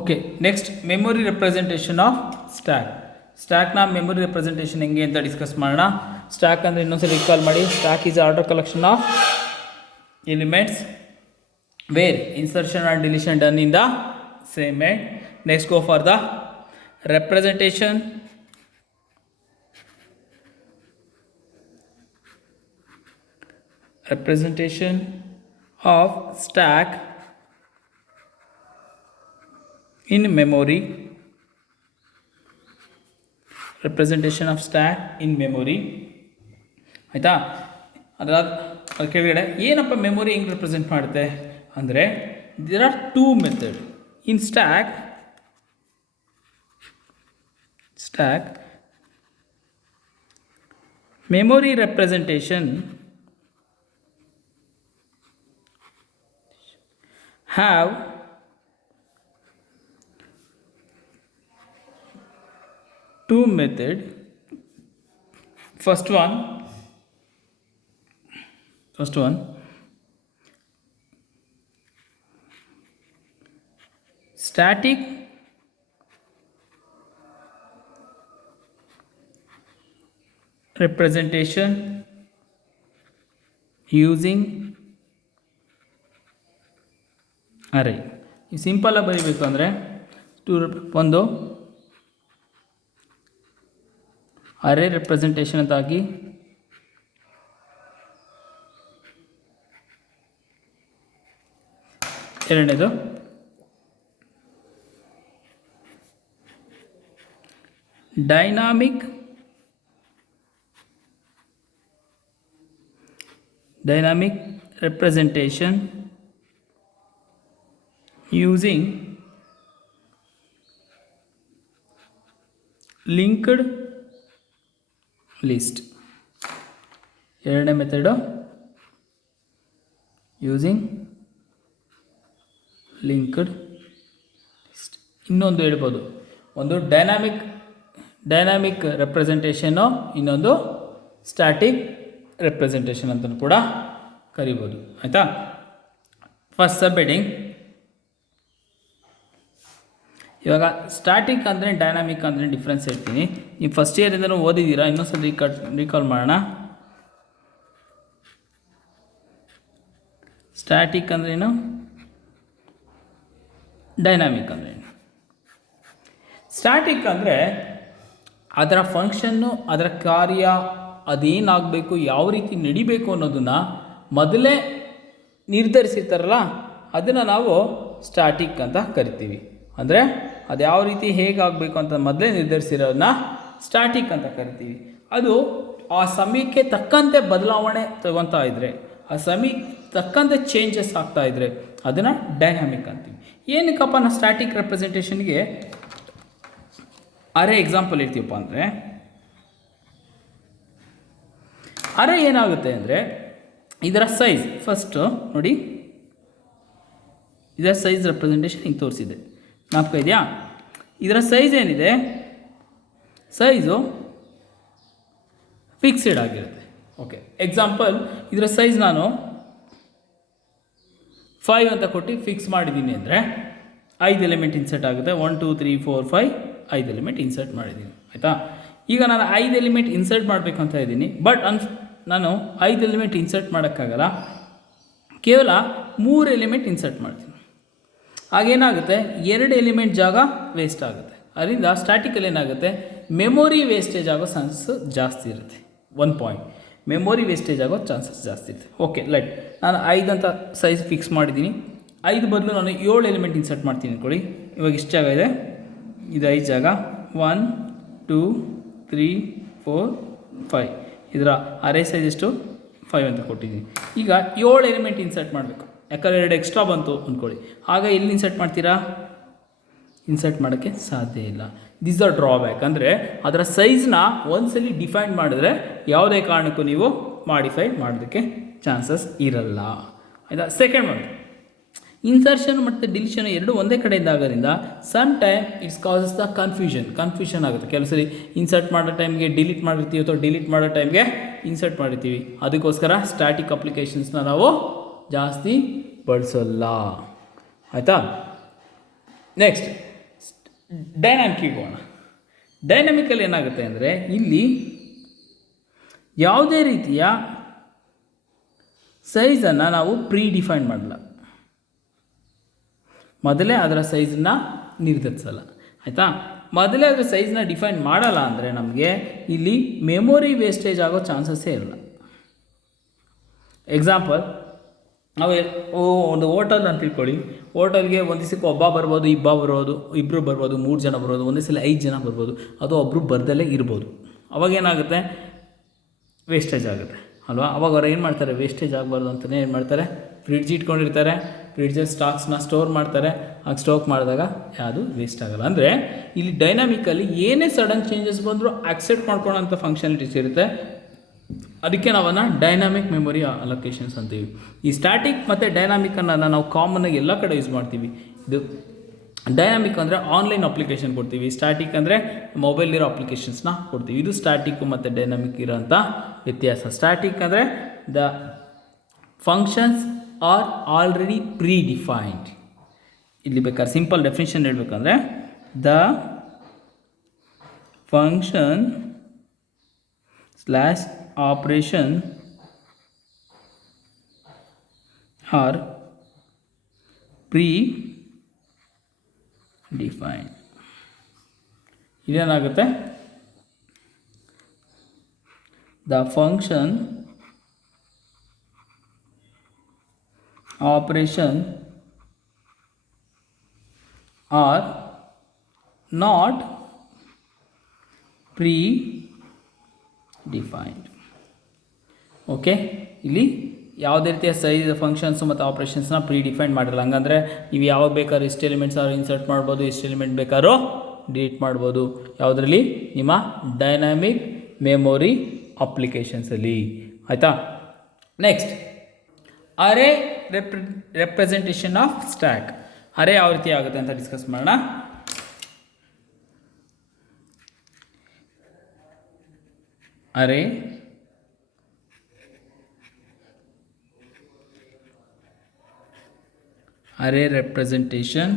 Okay, next memory representation of stack. ಸ್ಟ್ಯಾಕ್ನ memory representation ಹೆಂಗೆ ಅಂತ ಡಿಸ್ಕಸ್ ಮಾಡೋಣ. ಸ್ಟ್ಯಾಕ್ ಅಂದರೆ ಇನ್ನೊಂದ್ಸರಿ ರಿಕಾಲ್ ಮಾಡಿ. Stack is order collection of elements where insertion and deletion done in the same end. Next go for the representation. Representation of stack in memory. Representation of stack in memory. ಆಯಿತಾ? ಅದಾದ ಕೆಳಗಡೆ ಏನಪ್ಪ memory ಹೆಂಗೆ represent ಮಾಡುತ್ತೆ ಅಂದರೆ there are two method in stack memory representation have two method. First one static representation using array. Simple ಆಗಿ ಬರೀಬೇಕು ಅಂದರೆ ಒಂದು ಅರೇ ರೆಪ್ರೆಸೆಂಟೇಷನ್ ಅಂತ ಹಾಕಿ ಎರಡನೇದು dynamic representation using linked list. ಎರಡನೇ ಮೆಥಡು ಯೂಸಿಂಗ್ ಲಿಂಕ್ಡ್ ಲಿಸ್ಟ್. ಇನ್ನೊಂದು ಹೇಳ್ಬೋದು, ಒಂದು ಡೈನಾಮಿಕ್ ರೆಪ್ರೆಸೆಂಟೇಷನ್ನು, ಇನ್ನೊಂದು ಸ್ಟ್ಯಾಟಿಕ್ ರೆಪ್ರೆಸೆಂಟೇಷನ್ ಅಂತಲೂ ಕೂಡ ಕರಿಬೋದು. ಆಯಿತಾ? ಫಸ್ಟ್ ಸಬ್ ಹೆಡಿಂಗ್. ಇವಾಗ ಸ್ಟ್ಯಾಟಿಕ್ ಅಂದರೆ ಡೈನಾಮಿಕ್ ಅಂದರೆ ಡಿಫ್ರೆನ್ಸ್ ಹೇಳ್ತೀನಿ. ನೀವು ಫಸ್ಟ್ ಇಯರಿಂದಲೂ ಓದಿದ್ದೀರಾ, ಇನ್ನೊಂದ್ಸಲ ರೀಕಾಲ್ ಮಾಡೋಣ. ಸ್ಟ್ಯಾಟಿಕ್ ಅಂದ್ರೇನು, ಡೈನಾಮಿಕ್ ಅಂದ್ರೇನು? ಸ್ಟ್ಯಾಟಿಕ್ ಅಂದರೆ ಅದರ ಫಂಕ್ಷನ್ನು, ಅದರ ಕಾರ್ಯ, ಅದೇನಾಗಬೇಕು, ಯಾವ ರೀತಿ ನಡಿಬೇಕು ಅನ್ನೋದನ್ನು ಮೊದಲೇ ನಿರ್ಧರಿಸಿರ್ತಾರಲ್ಲ, ಅದನ್ನು ನಾವು ಸ್ಟ್ಯಾಟಿಕ್ ಅಂತ ಕರಿತೀವಿ. ಅಂದರೆ ಅದು ಯಾವ ರೀತಿ ಹೇಗಾಗಬೇಕು ಅಂತ ಮೊದಲೇ ನಿರ್ಧರಿಸಿರೋದನ್ನ ಸ್ಟ್ಯಾಟಿಕ್ ಅಂತ ಕರಿತೀವಿ. ಅದು ಆ ಸಮಯಕ್ಕೆ ತಕ್ಕಂತೆ ಬದಲಾವಣೆ ತಗೊತಾ ಇದ್ದರೆ, ಆ ಸಮಯಕ್ಕೆ ತಕ್ಕಂತೆ ಚೇಂಜಸ್ ಆಗ್ತಾ ಇದ್ದರೆ ಅದನ್ನು ಡೈನಾಮಿಕ್ ಅಂತೀವಿ. ಏನಕ್ಕಪ್ಪ ನಾವು ಸ್ಟ್ಯಾಟಿಕ್ ರೆಪ್ರೆಸೆಂಟೇಷನ್ಗೆ ಅರೇ ಎಕ್ಸಾಂಪಲ್ ಇರ್ತೀವಪ್ಪ ಅಂದರೆ, ಅರೇ ಏನಾಗುತ್ತೆ ಅಂದರೆ ಇದರ ಸೈಜ್ ಫಸ್ಟು ನೋಡಿ, ಇದರ ಸೈಜ್ ರೆಪ್ರೆಸೆಂಟೇಷನ್ ಹಿಂಗೆ ತೋರಿಸಿದೆ, ಜ್ಞಾಪಕ ಇದೆಯಾ? ಇದರ ಸೈಜ್ ಏನಿದೆ, ಸೈಜು ಫಿಕ್ಸ್ಡ್ ಆಗಿರುತ್ತೆ. ಓಕೆ, ಎಕ್ಸಾಂಪಲ್ ಇದರ ಸೈಜ್ ನಾನು 5 ಅಂತ ಕೊಟ್ಟು ಫಿಕ್ಸ್ ಮಾಡಿದ್ದೀನಿ ಅಂದರೆ 5 ಎಲಿಮೆಂಟ್ ಇನ್ಸರ್ಟ್ ಆಗುತ್ತೆ. 1 2 3 4 5 5 ಎಲಿಮೆಂಟ್ ಇನ್ಸರ್ಟ್ ಮಾಡಿದ್ದೀನಿ. ಆಯಿತಾ? ಈಗ ನಾನು 5 ಎಲಿಮೆಂಟ್ ಇನ್ಸರ್ಟ್ ಮಾಡಬೇಕಂತ ಇದ್ದೀನಿ, ಬಟ್ ನಾನು 5 ಎಲಿಮೆಂಟ್ ಇನ್ಸರ್ಟ್ ಮಾಡೋಕ್ಕಾಗಲ್ಲ, ಕೇವಲ 3 ಎಲಿಮೆಂಟ್ ಇನ್ಸರ್ಟ್ ಮಾಡ್ತೀನಿ. ಆಗೇನಾಗುತ್ತೆ, 2 ಎಲಿಮೆಂಟ್ ಜಾಗ ವೇಸ್ಟ್ ಆಗುತ್ತೆ. ಅದರಿಂದ ಸ್ಟ್ಯಾಟಿಕಲ್ಲಿ ಏನಾಗುತ್ತೆ, ಮೆಮೊರಿ ವೇಸ್ಟೇಜ್ ಆಗೋ ಚಾನ್ಸಸ್ ಜಾಸ್ತಿ ಇರುತ್ತೆ. 1 ಪಾಯಿಂಟ್ ಮೆಮೊರಿ ವೇಸ್ಟೇಜ್ ಆಗೋ ಚಾನ್ಸಸ್ ಜಾಸ್ತಿ ಇರುತ್ತೆ. ಓಕೆ, ಲೈಟ್ ನಾನು 5 ಅಂತ ಸೈಜ್ ಫಿಕ್ಸ್ ಮಾಡಿದ್ದೀನಿ. 5 ಬದಲು ನಾನು 7 ಎಲಿಮೆಂಟ್ ಇನ್ಸರ್ಟ್ ಮಾಡ್ತೀನಿ ಅಂದ್ಕೊಳ್ಳಿ. ಇವಾಗ ಇಷ್ಟು ಜಾಗ ಇದೆ, ಇದು 5 ಜಾಗ, 1 2 3 4 5. ಇದರ ಅರೇ ಸೈಜ್ ಎಷ್ಟು 5 ಅಂತ ಕೊಟ್ಟಿದ್ದೀನಿ. ಈಗ 7 ಎಲಿಮೆಂಟ್ ಇನ್ಸರ್ಟ್ ಮಾಡಬೇಕು, ಯಾಕಂದರೆ 2 ಎಕ್ಸ್ಟ್ರಾ ಬಂತು ಅಂದ್ಕೊಳ್ಳಿ. ಆಗ ಎಲ್ಲಿ ಇನ್ಸರ್ಟ್ ಮಾಡ್ತೀರಾ? ಇನ್ಸರ್ಟ್ ಮಾಡೋಕ್ಕೆ ಸಾಧ್ಯ ಇಲ್ಲ. This are drawback. ಅಂದರೆ ಅದರ ಸೈಜ್ನ ಒಂದ್ಸಲಿ ಡಿಫೈನ್ ಮಾಡಿದ್ರೆ ಯಾವುದೇ ಕಾರಣಕ್ಕೂ ನೀವು ಮಾಡಿಫೈ ಮಾಡೋದಕ್ಕೆ ಚಾನ್ಸಸ್ ಇರಲ್ಲ. ಆಯಿತಾ? ಸೆಕೆಂಡ್ ಒನ್, ಇನ್ಸರ್ಷನ್ ಮತ್ತು ಡಿಲಿಷನ್ ಎರಡು ಒಂದೇ ಕಡೆಯಿಂದ ಆಗೋದ್ರಿಂದ some time it's causes the confusion ಆಗುತ್ತೆ. ಕೆಲವು ಸರಿ ಇನ್ಸರ್ಟ್ ಮಾಡೋ ಟೈಮ್ಗೆ ಡಿಲೀಟ್ ಮಾಡಿರ್ತೀವಿ, ಅಥವಾ ಡಿಲೀಟ್ ಮಾಡೋ ಟೈಮ್ಗೆ ಇನ್ಸರ್ಟ್ ಮಾಡಿರ್ತೀವಿ. ಅದಕ್ಕೋಸ್ಕರ ಸ್ಟ್ಯಾಟಿಕ್ ಅಪ್ಲಿಕೇಶನ್ಸ್ನ ನಾವು ಜಾಸ್ತಿ ಬಳಸೋಲ್ಲ. ಆಯಿತಾ? ನೆಕ್ಸ್ಟ್ ಡೈನಾಮಿಕ್ಕಿಗೆ ಹೋಗೋಣ. ಡೈನಾಮಿಕಲ್ಲಿ ಏನಾಗುತ್ತೆ ಅಂದರೆ ಇಲ್ಲಿ ಯಾವುದೇ ರೀತಿಯ ಸೈಜನ್ನು ನಾವು ಡಿಫೈನ್ ಮಾಡಲ್ಲ, ಮೊದಲೇ ಅದರ ಸೈಜನ್ನು ನಿರ್ಧರಿಸಲ್ಲ. ಆಯಿತಾ, ಮೊದಲೇ ಅದರ ಸೈಜನ್ನ ಡಿಫೈನ್ ಮಾಡಲ್ಲ ಅಂದರೆ ನಮಗೆ ಇಲ್ಲಿ ಮೆಮೊರಿ ವೇಸ್ಟೇಜ್ ಆಗೋ ಚಾನ್ಸಸ್ಸೇ ಇಲ್ಲ. ಎಕ್ಸಾಂಪಲ್, ನಾವು ಒಂದು ಹೋಟೆಲ್ ಅಂತ ತಿಳ್ಕೊಳ್ಳಿ. ಹೋಟೆಲ್ಗೆ ಒಂದು ದಿವಸಕ್ಕೆ ಒಬ್ಬ ಬರ್ಬೋದು, ಇಬ್ಬರು ಬರ್ಬೋದು, 3 ಜನ ಬರ್ಬೋದು, ಒಂದೇ ಸಲ 5 ಜನ ಬರ್ಬೋದು, ಅದು ಒಬ್ಬರು ಬರ್ದಲ್ಲೇ ಇರ್ಬೋದು. ಅವಾಗೇನಾಗುತ್ತೆ, ವೇಸ್ಟೇಜ್ ಆಗುತ್ತೆ ಅಲ್ವಾ. ಅವಾಗ ಅವ್ರು ಏನು ಮಾಡ್ತಾರೆ, ವೇಸ್ಟೇಜ್ ಆಗಬಾರ್ದು ಅಂತಲೇ ಏನು ಮಾಡ್ತಾರೆ, ಫ್ರಿಡ್ಜ್ ಇಟ್ಕೊಂಡಿರ್ತಾರೆ, ಫ್ರಿಡ್ಜಲ್ಲಿ ಸ್ಟಾಕ್ಸ್ನ ಸ್ಟೋರ್ ಮಾಡ್ತಾರೆ. ಆಗ ಸ್ಟೋಕ್ ಮಾಡಿದಾಗ ಯಾವುದು ವೇಸ್ಟ್ ಆಗೋಲ್ಲ. ಅಂದರೆ ಇಲ್ಲಿ ಡೈನಾಮಿಕಲ್ಲಿ ಏನೇ ಸಡನ್ ಚೇಂಜಸ್ ಬಂದರೂ ಆಕ್ಸೆಪ್ಟ್ ಮಾಡ್ಕೊಳ್ಳೋಂಥ ಫಂಕ್ಷನಾಲಿಟೀಸ್ ಇರುತ್ತೆ. ಅದಕ್ಕೆ ನಾವನ್ನ ಡೈನಾಮಿಕ್ ಮೆಮೊರಿ ಅಲೊಕೇಶನ್ಸ್ ಅಂತೀವಿ. ಈ ಸ್ಟ್ಯಾಟಿಕ್ ಮತ್ತು ಡೈನಾಮಿಕನ್ನು ನಾವು ಕಾಮನ್ನಾಗಿ ಎಲ್ಲ ಕಡೆ ಯೂಸ್ ಮಾಡ್ತೀವಿ. ಇದು ಡೈನಾಮಿಕ್ ಅಂದರೆ ಆನ್ಲೈನ್ ಅಪ್ಲಿಕೇಶನ್ ಕೊಡ್ತೀವಿ, ಸ್ಟ್ಯಾಟಿಕ್ ಅಂದರೆ ಮೊಬೈಲಿರೋ ಅಪ್ಲಿಕೇಶನ್ಸ್ನ ಕೊಡ್ತೀವಿ. ಇದು ಸ್ಟ್ಯಾಟಿಕ್ಕು ಮತ್ತು ಡೈನಾಮಿಕ್ ಇರೋಂಥ ವ್ಯತ್ಯಾಸ. ಸ್ಟ್ಯಾಟಿಕ್ ಅಂದರೆ the functions are already defined. ಇಲ್ಲಿ ಬೇಕಾದ್ರೆ ಸಿಂಪಲ್ ಡೆಫಿನಿಷನ್ ಹೇಳಬೇಕಂದ್ರೆ the function / operation are pre-defined. ಇದೇನಾಗುತ್ತೆ, the function operation are not pre-defined. Okay, ಇಲ್ಲಿ ಯಾವುದೇ ರೀತಿಯ ಸೈಜ್ ಫಂಕ್ಷನ್ಸು ಮತ್ತು ಆಪ್ರೇಷನ್ಸ್ನ ಡಿಫೈನ್ ಮಾಡಿರಲ್ಲ. ಹಂಗಂದರೆ ನೀವು ಯಾವಾಗ ಬೇಕಾದ್ರೂ ಎಷ್ಟು ಎಲಿಮೆಂಟ್ಸ್ ಅವ್ರು ಇನ್ಸರ್ಟ್ ಮಾಡ್ಬೋದು, ಎಷ್ಟು ಎಲಿಮೆಂಟ್ ಬೇಕಾದ್ರೂ ಡಿಲೀಟ್ ಮಾಡ್ಬೋದು. ಯಾವುದರಲ್ಲಿ, ನಿಮ್ಮ ಡೈನಾಮಿಕ್ ಮೆಮೊರಿ ಅಪ್ಲಿಕೇಶನ್ಸಲ್ಲಿ. ಆಯಿತಾ, next array representation of stack. Array ಯಾವ ರೀತಿ ಆಗುತ್ತೆ ಅಂತ ಡಿಸ್ಕಸ್ ಮಾಡೋಣ. ಅರೇ ರೆಪ್ರೆಸೆಂಟೇಷನ್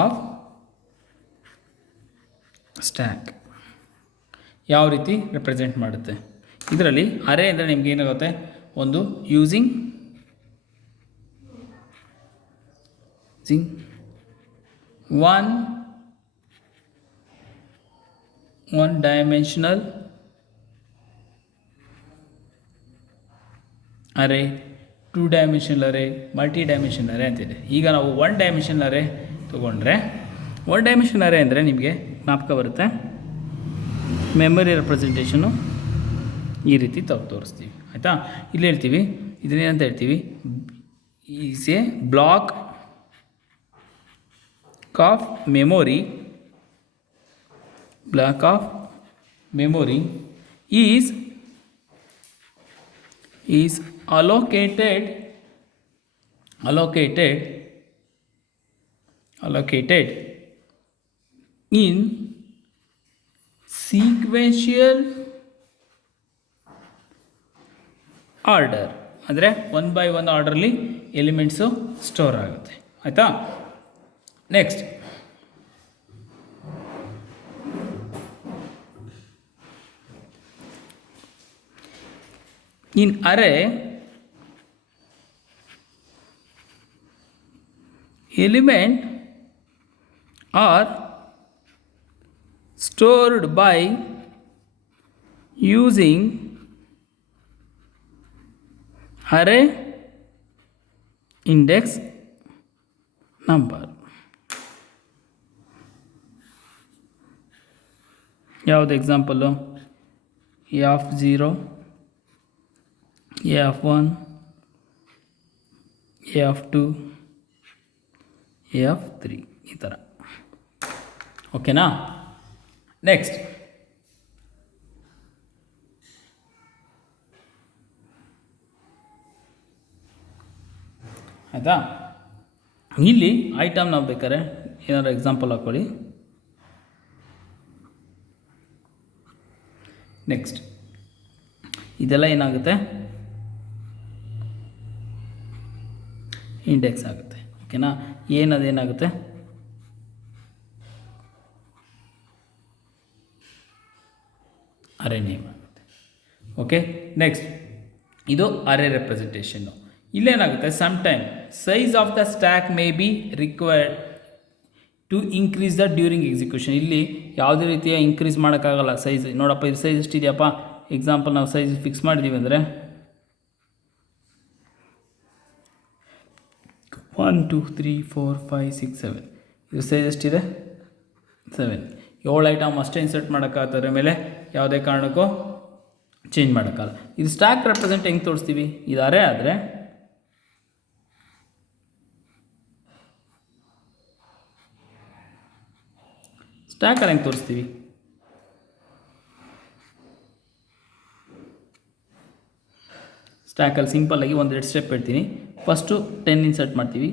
ಆಫ್ ಸ್ಟ್ಯಾಕ್ ಯಾವ ರೀತಿ ರೆಪ್ರೆಸೆಂಟ್ ಮಾಡುತ್ತೆ. ಇದರಲ್ಲಿ ಅರೇ ಅಂದರೆ ನಿಮ್ಗೆ ಏನಾಗುತ್ತೆ, ಒಂದು ಯೂಸಿಂಗ್ ಒನ್ ಡೈಮೆನ್ಷನಲ್ ಅರೇ, 2 ಡೈಮೆನ್ಷನಲ್ ಅರೇ, ಮಲ್ಟಿ ಡೈಮೆನ್ಷನಲ್ ಅರೇ ಅಂತಿದೆ. ಈಗ ನಾವು 1 ಡೈಮೆನ್ಷನಲ್ ಅರೇ ತೊಗೊಂಡ್ರೆ, 1 ಡೈಮೆನ್ಷನಲ್ ಅರೇ ಅಂದರೆ ನಿಮಗೆ ಜ್ಞಾಪಕ ಬರುತ್ತೆ, ಮೆಮೊರಿ ರೆಪ್ರೆಸೆಂಟೇಷನು ಈ ರೀತಿ ತೋರಿಸ್ತೀವಿ. ಆಯಿತಾ, ಇಲ್ಲಿ ಹೇಳ್ತೀವಿ, ಇದನ್ನೇನಂತ ಹೇಳ್ತೀವಿ, is a block of memory is allocated in sequential order. ಅಂದರೆ 1 by 1 ಆರ್ಡರ್ಲಿ ಎಲಿಮೆಂಟ್ಸು ಸ್ಟೋರ್ ಆಗುತ್ತೆ. ಆಯಿತಾ, next in array element are stored by using array index number. ಯಾವುದು example, A0, A1, A2, A3 ಈ ಥರ. ಓಕೆನಾ, ನೆಕ್ಸ್ಟ್ ಆಯಿತಾ. ಇಲ್ಲಿ item ನಾವು ಬೇಕಾದ್ರೆ ಏನಾದ್ರು ಎಕ್ಸಾಂಪಲ್ ಹಾಕ್ಕೊಳ್ಳಿ. ನೆಕ್ಸ್ಟ್ ಇದೆಲ್ಲ ಏನಾಗುತ್ತೆ, ಇಂಡೆಕ್ಸ್ ಆಗುತ್ತೆ. ಓಕೆನಾ, ಏನದೇನಾಗುತ್ತೆ, ಅರೇ ನೇಮ್ ಆಗುತ್ತೆ. ಓಕೆ, ನೆಕ್ಸ್ಟ್ ಇದು ಅರೇ ರೆಪ್ರೆಸೆಂಟೇಷನ್ನು. ಇಲ್ಲೇನಾಗುತ್ತೆ, some time size of the stack may be required to increase the during execution. ಇಲ್ಲಿ ಯಾವುದೇ ರೀತಿಯ ಇನ್ಕ್ರೀಸ್ ಮಾಡೋಕ್ಕಾಗಲ್ಲ ಸೈಜ್. ನೋಡಪ್ಪ ಇದು ಸೈಜ್ ಎಷ್ಟಿದೆಯಪ್ಪ, ಎಕ್ಸಾಂಪಲ್ ನಾವು ಸೈಜ್ ಫಿಕ್ಸ್ ಮಾಡಿದ್ದೀವಿ ಅಂದರೆ 1 2 3 4 5 6 7, ಇದು ಸೈಜ್ ಎಷ್ಟಿದೆ 7. 7 ಐಟಮ್ ಅಷ್ಟೇ ಇನ್ಸರ್ಟ್ ಮಾಡೋಕ್ಕಾಗ್ತದೆ, ಮೇಲೆ ಯಾವುದೇ ಕಾರಣಕ್ಕೂ ಚೇಂಜ್ ಮಾಡೋಕ್ಕಲ್ಲ. ಇದು ಸ್ಟ್ಯಾಕ್ ರೆಪ್ರೆಸೆಂಟ್ ಹೆಂಗೆ ತೋರಿಸ್ತೀವಿ, ಇದು ಅರೇ ಆದರೆ ಸ್ಟ್ಯಾಕಲ್ಲಿ ಹೆಂಗೆ ತೋರಿಸ್ತೀವಿ, ಸ್ಟ್ಯಾಕಲ್ಲಿ ಸಿಂಪಲ್ಲಾಗಿ ಒಂದೆರಡು ಸ್ಟೆಪ್ ಹೇಳ್ತೀನಿ. ಫಸ್ಟು 10 ಇನ್ಸರ್ಟ್ ಮಾಡ್ತೀವಿ,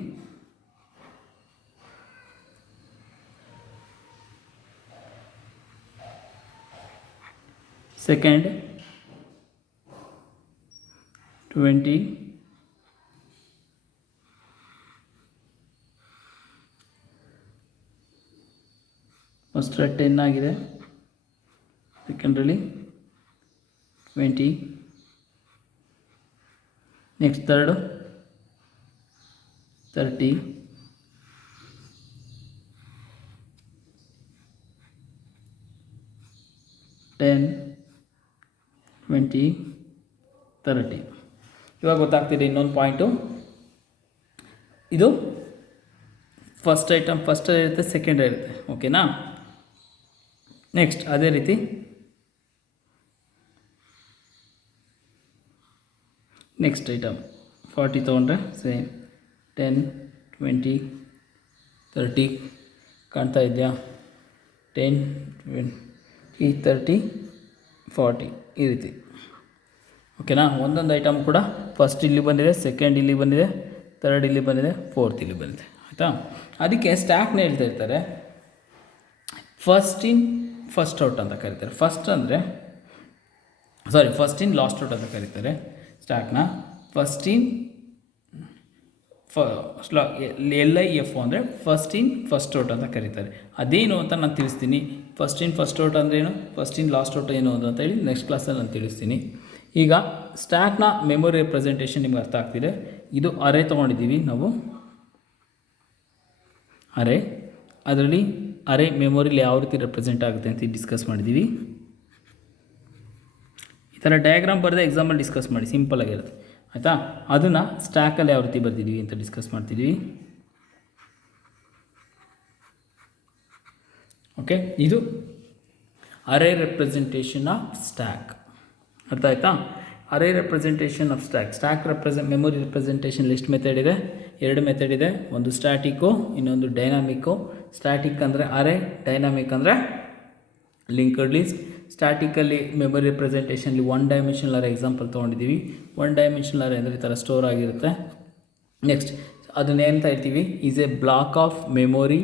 ಸೆಕೆಂಡ್ 20, ಫಸ್ಟ್ 10 ಆಗಿದೆ, ಸೆಕೆಂಡ್ರಲ್ಲಿ 20, ನೆಕ್ಸ್ಟ್ ಥರ್ಡು 30, ಟೆನ್ 20 30. ಇವಾಗ ಗೊತ್ತಾಗ್ತಿದೆ ಇನ್ನೊಂದು ಪಾಯಿಂಟು, ಇದು ಫಸ್ಟ್ ಐಟಮ್ ಫಸ್ಟ್ ಇರುತ್ತೆ, ಸೆಕೆಂಡ್ ಇರುತ್ತೆ. ಓಕೆನಾ, ನೆಕ್ಸ್ಟ್ ಅದೇ ರೀತಿ ನೆಕ್ಸ್ಟ್ ಐಟಮ್ 40 ತೊಗೊಂಡ್ರೆ ಸೇಮ್ 10 20 30 ಕಾಣ್ತಾ ಇದೆಯಾ, 10 20 30 40 ಈ ರೀತಿ. ಓಕೆನಾ, ಒಂದೊಂದು ಐಟಮ್ ಕೂಡ ಫಸ್ಟ್ ಇಲ್ಲಿ ಬಂದಿದೆ, ಸೆಕೆಂಡ್ ಇಲ್ಲಿ ಬಂದಿದೆ, ಥರ್ಡ್ ಇಲ್ಲಿ ಬಂದಿದೆ, ಫೋರ್ತ್ ಇಲ್ಲಿ ಬಂದಿದೆ. ಆಯಿತಾ, ಅದಕ್ಕೆ ಸ್ಟ್ಯಾಕ್ನ ಹೇಳ್ತಾ ಇರ್ತಾರೆ ಫಸ್ಟ್ ಇನ್ ಫಸ್ಟ್ ಔಟ್ ಅಂತ ಕರೀತಾರೆ. ಫಸ್ಟ್ ಇನ್ ಲಾಸ್ಟ್ ಔಟ್ ಅಂತ ಕರೀತಾರೆ ಸ್ಟ್ಯಾಕ್ನ. ಫಸ್ಟ್ ಇನ್ LIF ಅಂದರೆ ಫಸ್ಟ್ ಇನ್ ಫಸ್ಟ್ ಔಟ್ ಅಂತ ಕರೀತಾರೆ. ಅದೇನು ಅಂತ ನಾನು ತಿಳಿಸ್ತೀನಿ. ಫಸ್ಟ್ ಇನ್ ಫಸ್ಟ್ ಔಟ್ ಅಂದ್ರೇನು, ಫಸ್ಟ್ ಇನ್ ಲಾಸ್ಟ್ ಔಟ್ ಏನು ಅಂತ ಹೇಳಿ ನೆಕ್ಸ್ಟ್ ಕ್ಲಾಸಲ್ಲಿ ನಾನು ತಿಳಿಸ್ತೀನಿ. ಈಗ ಸ್ಟ್ಯಾಕ್ನ ಮೆಮೊರಿ ರೆಪ್ರೆಸೆಂಟೇಷನ್ ನಿಮ್ಗೆ ಅರ್ಥ ಆಗ್ತಿದೆ. ಇದು ಅರೇ ತೊಗೊಂಡಿದ್ದೀವಿ ನಾವು, ಅರೇ, ಅದರಲ್ಲಿ ಅರೇ ಮೆಮೊರಿಲಿ ಯಾವ ರೀತಿ ರೆಪ್ರೆಸೆಂಟ್ ಆಗುತ್ತೆ ಅಂತ ಡಿಸ್ಕಸ್ ಮಾಡಿದ್ದೀವಿ. ಈ ಥರ ಡಯಾಗ್ರಾಮ್ ಬರೆದೇ ಎಕ್ಸಾಂಪಲ್ ಡಿಸ್ಕಸ್ ಮಾಡಿ, ಸಿಂಪಲ್ ಆಗಿರುತ್ತೆ. ಆಯಿತಾ, ಅದನ್ನು ಸ್ಟ್ಯಾಕಲ್ಲಿ ಯಾವ ರೀತಿ ಬರ್ತಿದ್ದೀವಿ ಅಂತ ಡಿಸ್ಕಸ್ ಮಾಡ್ತಿದ್ದೀವಿ. ಓಕೆ, ಇದು ಅರೇ ರೆಪ್ರೆಸೆಂಟೇಷನ್ ಆಫ್ ಸ್ಟ್ಯಾಕ್. ಅರ್ಥ ಆಯ್ತಾ, array representation of stack memory representation ಎಷ್ಟು ಮೆಥಡ್ ಇದೆ, 2 ಮೆಥಡ್ ಇದೆ. ಒಂದು ಸ್ಟ್ಯಾಟಿಕ್ಕು, ಇನ್ನೊಂದು ಡೈನಾಮಿಕ್ಕು. ಸ್ಟ್ಯಾಟಿಕ್ ಅಂದರೆ ಅರೇ, ಡೈನಾಮಿಕ್ ಅಂದರೆ ಲಿಂಕ್ಡ್ ಲಿಸ್ಟ್. ಸ್ಟ್ಯಾಟಿಕಲ್ಲಿ ಮೆಮೊರಿ ರೆಪ್ರೆಸೆಂಟೇಷನ್ಲಿ 1 ಡೈಮೆನ್ಷನಲ್ ಅರೇ ಎಕ್ಸಾಂಪಲ್ ತೊಗೊಂಡಿದ್ದೀವಿ. 1 ಡೈಮೆನ್ಷನಲ್ ಅರೇ ಅಂದರೆ ಈ ಥರ ಸ್ಟೋರ್ ಆಗಿರುತ್ತೆ. ನೆಕ್ಸ್ಟ್ ಅದನ್ನೇಂತ ಹೇಳ್ತೀವಿ, is a block of memory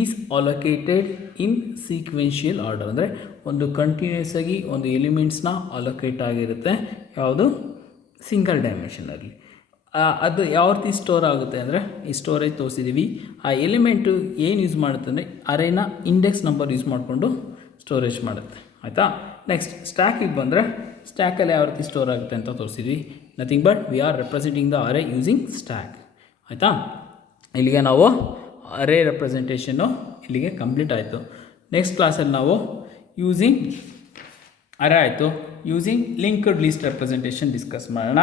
is allocated in sequential order. ಅಂದರೆ ಒಂದು ಕಂಟಿನ್ಯೂಸ್ ಆಗಿ ಒಂದು ಎಲಿಮೆಂಟ್ಸ್ನ ಅಲೋಕೇಟ್ ಆಗಿರುತ್ತೆ, ಯಾವುದು ಸಿಂಗಲ್ ಡೈಮೆನ್ಷನಲ್ಲಿ. ಅದು ಯಾವ ರೀತಿ ಸ್ಟೋರ್ ಆಗುತ್ತೆ ಅಂದರೆ ಈ ಸ್ಟೋರೇಜ್ ತೋರಿಸಿದ್ದೀವಿ. ಆ ಎಲಿಮೆಂಟು ಏನು ಯೂಸ್ ಮಾಡುತ್ತೆ ಅಂದರೆ ಅರೇನ ಇಂಡೆಕ್ಸ್ ನಂಬರ್ ಯೂಸ್ ಮಾಡಿಕೊಂಡು ಸ್ಟೋರೇಜ್ ಮಾಡುತ್ತೆ. ಆಯಿತಾ, ನೆಕ್ಸ್ಟ್ ಸ್ಟ್ಯಾಕಿಗೆ ಬಂದರೆ ಸ್ಟ್ಯಾಕಲ್ಲಿ ಯಾವ ರೀತಿ ಸ್ಟೋರ್ ಆಗುತ್ತೆ ಅಂತ ತೋರಿಸಿದ್ವಿ. Nothing but we are representing the array using stack. ಆಯಿತಾ, ಇಲ್ಲಿಗೆ ನಾವು ಅರೇ ರೆಪ್ರೆಸೆಂಟೇಷನ್ನು ಇಲ್ಲಿಗೆ ಕಂಪ್ಲೀಟ್ ಆಯಿತು. ನೆಕ್ಸ್ಟ್ ಕ್ಲಾಸಲ್ಲಿ ನಾವು ಯೂಸಿಂಗ್ ಅರೇ ಆಯಿತು, using linked list representation discuss ಮಾಡೋಣ.